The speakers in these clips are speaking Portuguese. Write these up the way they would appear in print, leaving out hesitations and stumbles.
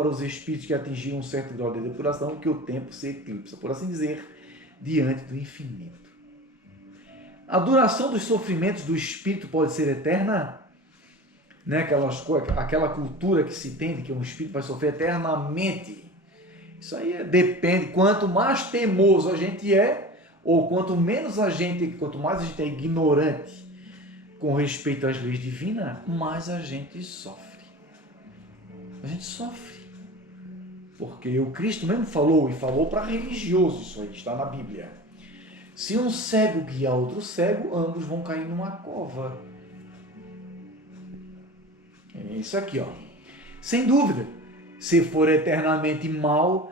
para os espíritos que atingiram um certo grau de depuração que o tempo se eclipsa, por assim dizer, diante do infinito. A duração dos sofrimentos do espírito pode ser eterna? Né? Aquela cultura que se tem de que um espírito vai sofrer eternamente. Isso aí depende. Quanto mais teimoso a gente é, ou quanto mais a gente é ignorante com respeito às leis divinas, mais a gente sofre. A gente sofre. Porque o Cristo mesmo falou, e falou para religioso, isso aí está na Bíblia. Se um cego guiar outro cego, ambos vão cair numa cova. É isso aqui, ó. Sem dúvida, se for eternamente mal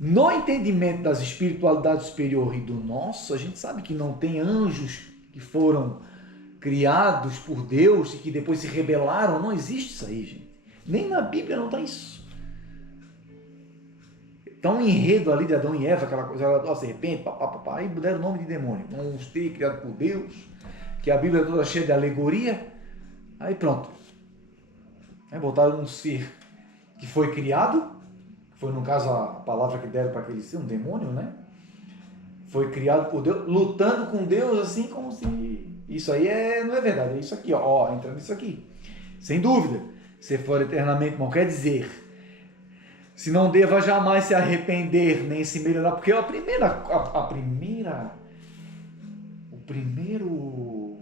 no entendimento das espiritualidades superiores e do nosso, a gente sabe que não tem anjos que foram criados por Deus e que depois se rebelaram. Não existe isso aí, gente. Nem na Bíblia não está isso. Está um enredo ali de Adão e Eva, aquela coisa da serpente, papapá, e deram o nome de demônio. Um ser criado por Deus, que a Bíblia é toda cheia de alegoria. Aí pronto. Aí botaram um ser que foi criado, foi no caso a palavra que deram para aquele ser, um demônio, né? Foi criado por Deus, lutando com Deus assim como se... Isso aí não é verdade, é isso aqui, ó, entra nisso aqui. Sem dúvida, se for eternamente mal, quer dizer, se não deva jamais se arrepender, nem se melhorar, porque o primeiro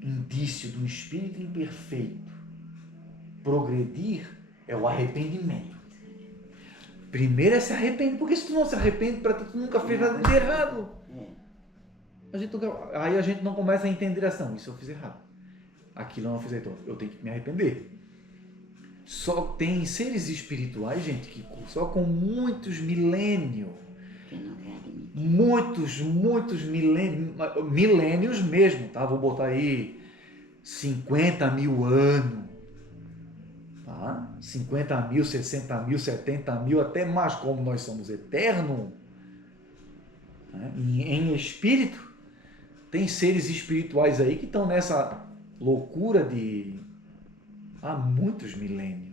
indício do espírito imperfeito progredir é o arrependimento. Primeiro é se arrepender, porque se tu não se arrepende, tu nunca fez nada de errado. Aí a gente não começa a entender assim, isso eu fiz errado, aquilo eu não fiz errado, eu tenho que me arrepender. Só tem seres espirituais, gente, que só com muitos milênios, muitos milênios mesmo, tá? Vou botar aí 50 mil anos, tá? 50 mil, 60 mil, 70 mil, até mais, como nós somos eternos, né? Em espírito, tem seres espirituais aí que estão nessa loucura de há muitos milênios.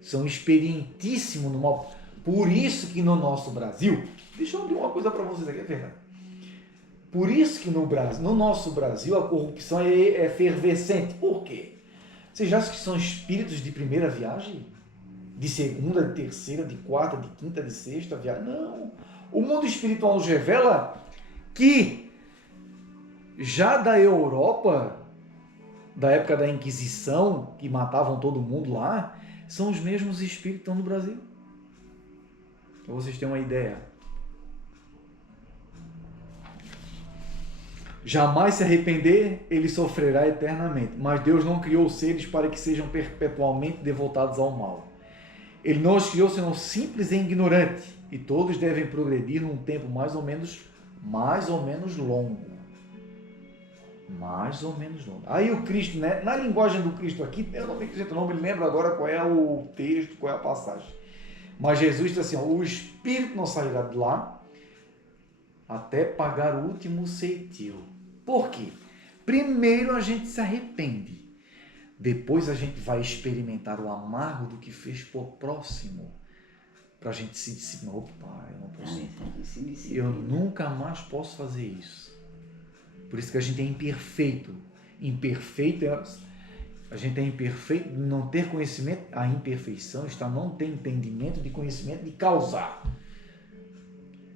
São experientíssimos no mal. Por isso que no nosso Brasil, deixa eu dizer uma coisa para vocês aqui, é verdade. Por isso que no nosso Brasil a corrupção é efervescente. Por quê? Vocês acham que são espíritos de primeira viagem? De segunda, de terceira, de quarta, de quinta, de sexta viagem? Não. O mundo espiritual nos revela que já da Europa, da época da Inquisição, que matavam todo mundo lá, são os mesmos espíritos que estão no Brasil. Para vocês terem uma ideia. Jamais se arrepender, ele sofrerá eternamente. Mas Deus não criou os seres para que sejam perpetualmente devotados ao mal. Ele não os criou senão simples e ignorante. E todos devem progredir num tempo mais ou menos longo. Mais ou menos longo. Aí o Cristo, né? Na linguagem do Cristo aqui, eu não me lembro agora qual é o texto, qual é a passagem. Mas Jesus diz assim, ó, o espírito não sairá de lá até pagar o último ceitil. Por quê? Primeiro a gente se arrepende. Depois a gente vai experimentar o amargo do que fez por próximo. Para a gente se disciplinar. Opa, eu não posso. Eu nunca mais posso fazer isso. Por isso que a gente é imperfeito. A gente é imperfeito de não ter conhecimento. A imperfeição está não ter entendimento de conhecimento de causar.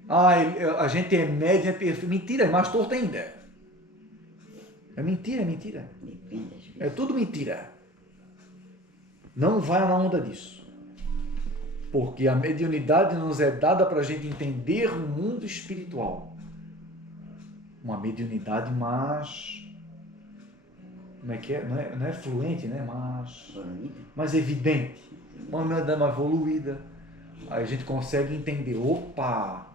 A gente é médio, é perfeito. Mentira, é mais torto ainda. É mentira. É tudo mentira. Não vai na onda disso. Porque a mediunidade nos é dada para a gente entender o mundo espiritual. Uma mediunidade mais... Como é que é? Não é fluente, né? Mais evidente. Uma mediunidade mais evoluída. Aí a gente consegue entender. Opa!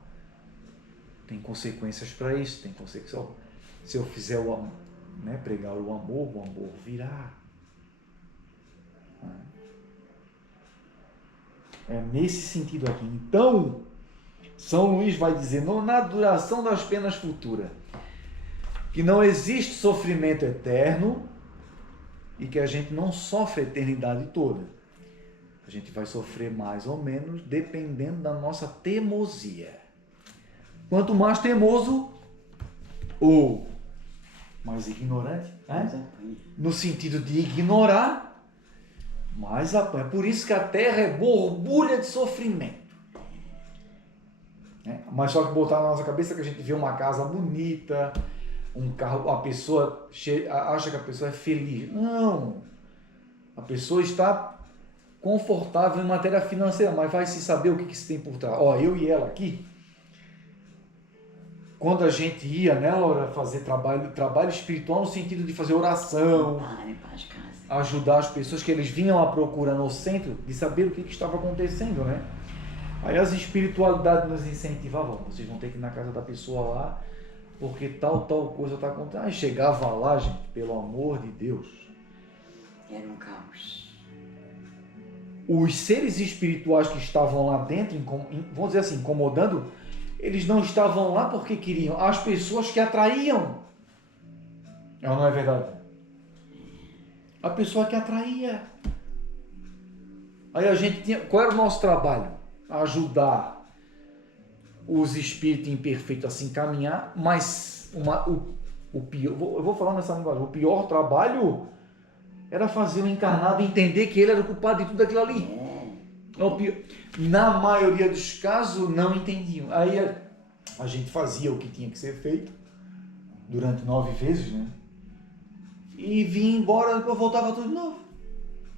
Tem consequências para isso. Tem consequências. Se eu fizer pregar o amor virá. É nesse sentido aqui. Então, São Luís vai dizer, na duração das penas futuras, que não existe sofrimento eterno, e que a gente não sofre a eternidade toda. A gente vai sofrer mais ou menos dependendo da nossa teimosia. Quanto mais teimoso ou mais ignorante, né? No sentido de ignorar, mais apanha. Por isso que a terra é borbulha de sofrimento. Mas só que botar na nossa cabeça que a gente vê uma casa bonita, um carro, a pessoa acha que a pessoa é feliz. Não. A pessoa está confortável em matéria financeira, mas vai se saber o que se tem por trás. Ó, eu e ela aqui, quando a gente ia, né, Laura, fazer trabalho espiritual no sentido de fazer oração, ajudar as pessoas que eles vinham à procura no centro, de saber o que estava acontecendo, né? Aí as espiritualidades nos incentivavam, vocês vão ter que ir na casa da pessoa lá, porque tal coisa está acontecendo. Aí chegava lá, gente, pelo amor de Deus. Era um caos. Os seres espirituais que estavam lá dentro, vamos dizer assim, incomodando, eles não estavam lá porque queriam, as pessoas que atraíam. Não é verdade? A pessoa que atraía. Aí a gente tinha, qual era o nosso trabalho? Ajudar os espíritos imperfeitos a se encaminhar, mas o pior, eu vou falar nessa linguagem, o pior trabalho era fazer o encarnado entender que ele era o culpado de tudo aquilo ali. Na maioria dos casos não entendiam. Aí a gente fazia o que tinha que ser feito durante 9 vezes, né? E vinha embora, depois voltava tudo de novo.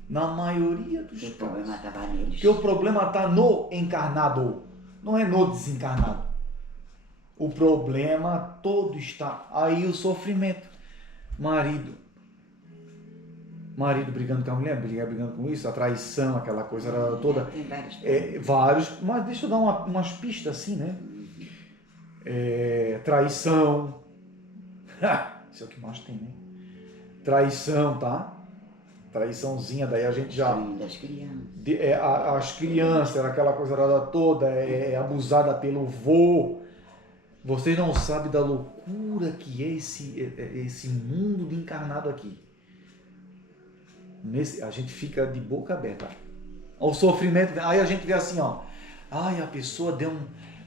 Na maioria dos casos. O problema estava neles. Porque o problema está no encarnado, não é no desencarnado. O problema todo está aí, o sofrimento. Marido brigando com a mulher, brigando com isso, a traição, aquela coisa toda. Tem Vários, mas deixa eu dar umas pistas assim, né? Traição. Isso é o que mais tem, né? Traição, tá? Traiçãozinha, daí a gente já... das crianças. As crianças, aquela coisa toda, abusada pelo vô. Vocês não sabem da loucura que é esse mundo de encarnado aqui. A gente fica de boca aberta. O sofrimento, aí a gente vê assim, ó. Ai, a pessoa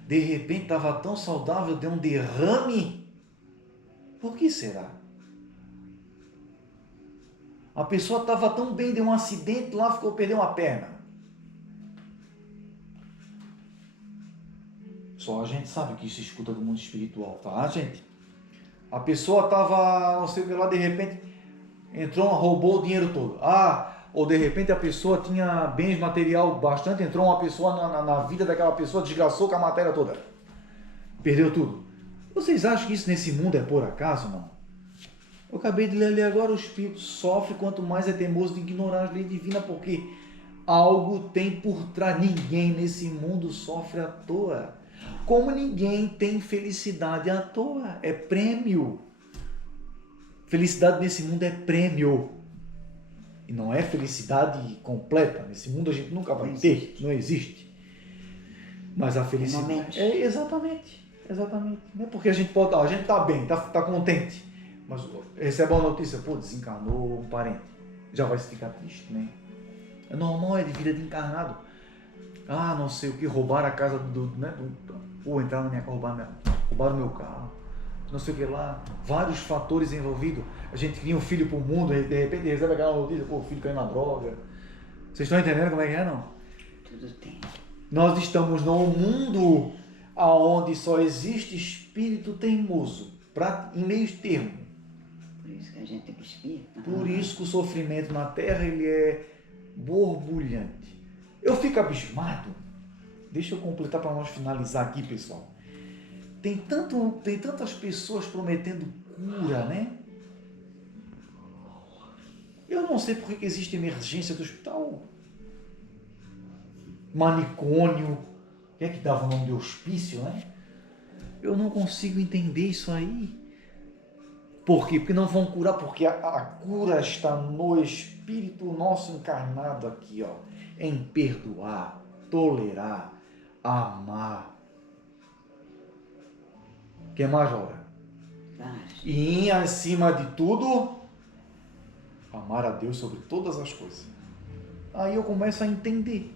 de repente estava tão saudável, deu um derrame. Por que será? A pessoa estava tão bem, deu um acidente lá, perdeu uma perna. Só a gente sabe que isso escuta do mundo espiritual, tá, gente? A pessoa estava, não sei o que lá, de repente, entrou, roubou o dinheiro todo. Ou de repente a pessoa tinha bens material bastante, entrou uma pessoa na vida daquela pessoa, desgraçou com a matéria toda. Perdeu tudo. Vocês acham que isso nesse mundo é por acaso, não? Eu acabei de ler ali agora, o espírito sofre quanto mais é teimoso de ignorar as leis divinas, porque algo tem por trás. Ninguém nesse mundo sofre à toa. Como ninguém tem felicidade à toa. É prêmio. Felicidade nesse mundo é prêmio. E não é felicidade completa. Nesse mundo a gente nunca vai ter. Não existe. Mas a felicidade... Exatamente. Não é porque a gente pode... A gente está bem, está contente. Mas recebe uma notícia, desencarnou um parente. Já vai ficar triste, né? É normal, é de vida de encarnado. Não sei o que, roubaram a casa entraram na minha casa, roubaram meu carro. Não sei o que lá. Vários fatores envolvidos. A gente cria um filho pro mundo, de repente recebe aquela notícia, o filho caiu na droga. Vocês estão entendendo como é que é, não? Tudo tem. Nós estamos num mundo onde só existe espírito teimoso, em meios termos. Por isso que a gente tem que espiar. Por isso que o sofrimento na Terra ele é borbulhante. Eu fico abismado. Deixa eu completar para nós finalizar aqui, pessoal. Tem tantas pessoas prometendo cura, né? Eu não sei por que existe emergência do hospital. Manicônio. O que é que dava o nome de hospício, né? Eu não consigo entender isso aí. Por quê? Porque não vão curar, porque a cura está no espírito nosso encarnado aqui, ó, em perdoar, tolerar, amar. Quer mais, Laura? E acima de tudo, Amar a Deus sobre todas as coisas. Aí eu começo a entender.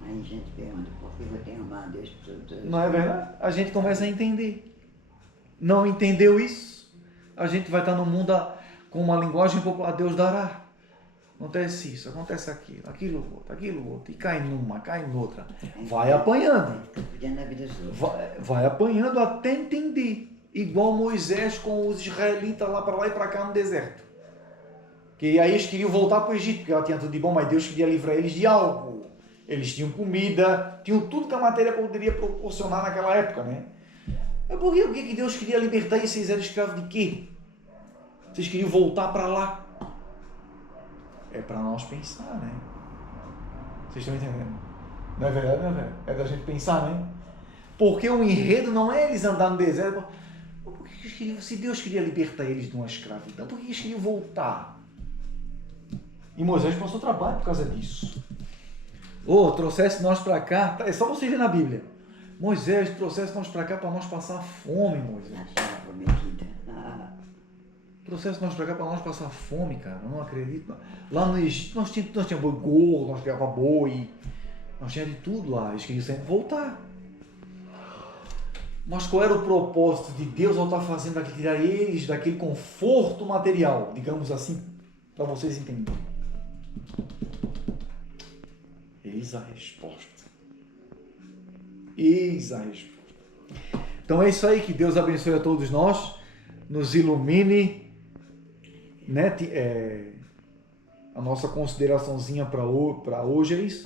Aí a gente pergunta, por que eu tenho amado a Deus por tudo? Não é verdade? A gente começa a entender. Não entendeu isso? A gente vai estar no mundo com uma linguagem popular, Deus dará. Acontece isso, acontece aquilo outro, e cai numa, cai noutra. Vai apanhando. Vai apanhando até entender. Igual Moisés com os israelitas lá e para cá no deserto. Que aí eles queriam voltar para o Egito, porque ela tinha tudo de bom, mas Deus queria livrar eles de algo. Eles tinham comida, tinham tudo que a matéria poderia proporcionar naquela época, né? Mas por que Deus queria libertar e vocês eram escravos de quê? Vocês queriam voltar para lá? É para nós pensar, né? Vocês estão entendendo? Não é verdade, não é verdade? É da gente pensar, né? Porque o enredo não é eles andar no deserto. Por que eles queriam, se Deus queria libertar eles de uma escravidão, por que eles queriam voltar? E Moisés passou trabalho por causa disso. Trouxesse nós para cá, é só você ver na Bíblia. Moisés trouxesse nós para cá para nós passar fome, Moisés. A terra prometida. Trouxesse nós para cá para nós passar fome, cara. Eu não acredito. Lá no Egito nós tínhamos boi gordo, nós criava boi, nós tínhamos de tudo lá. Eles queriam sempre voltar. Mas qual era o propósito de Deus ao estar fazendo aquilo, tirar eles daquele conforto material, digamos assim, para vocês entenderem? Eis a resposta. Eis a resposta. Então é isso aí, que Deus abençoe a todos nós, nos ilumine, né? A nossa consideraçãozinha para hoje é isso.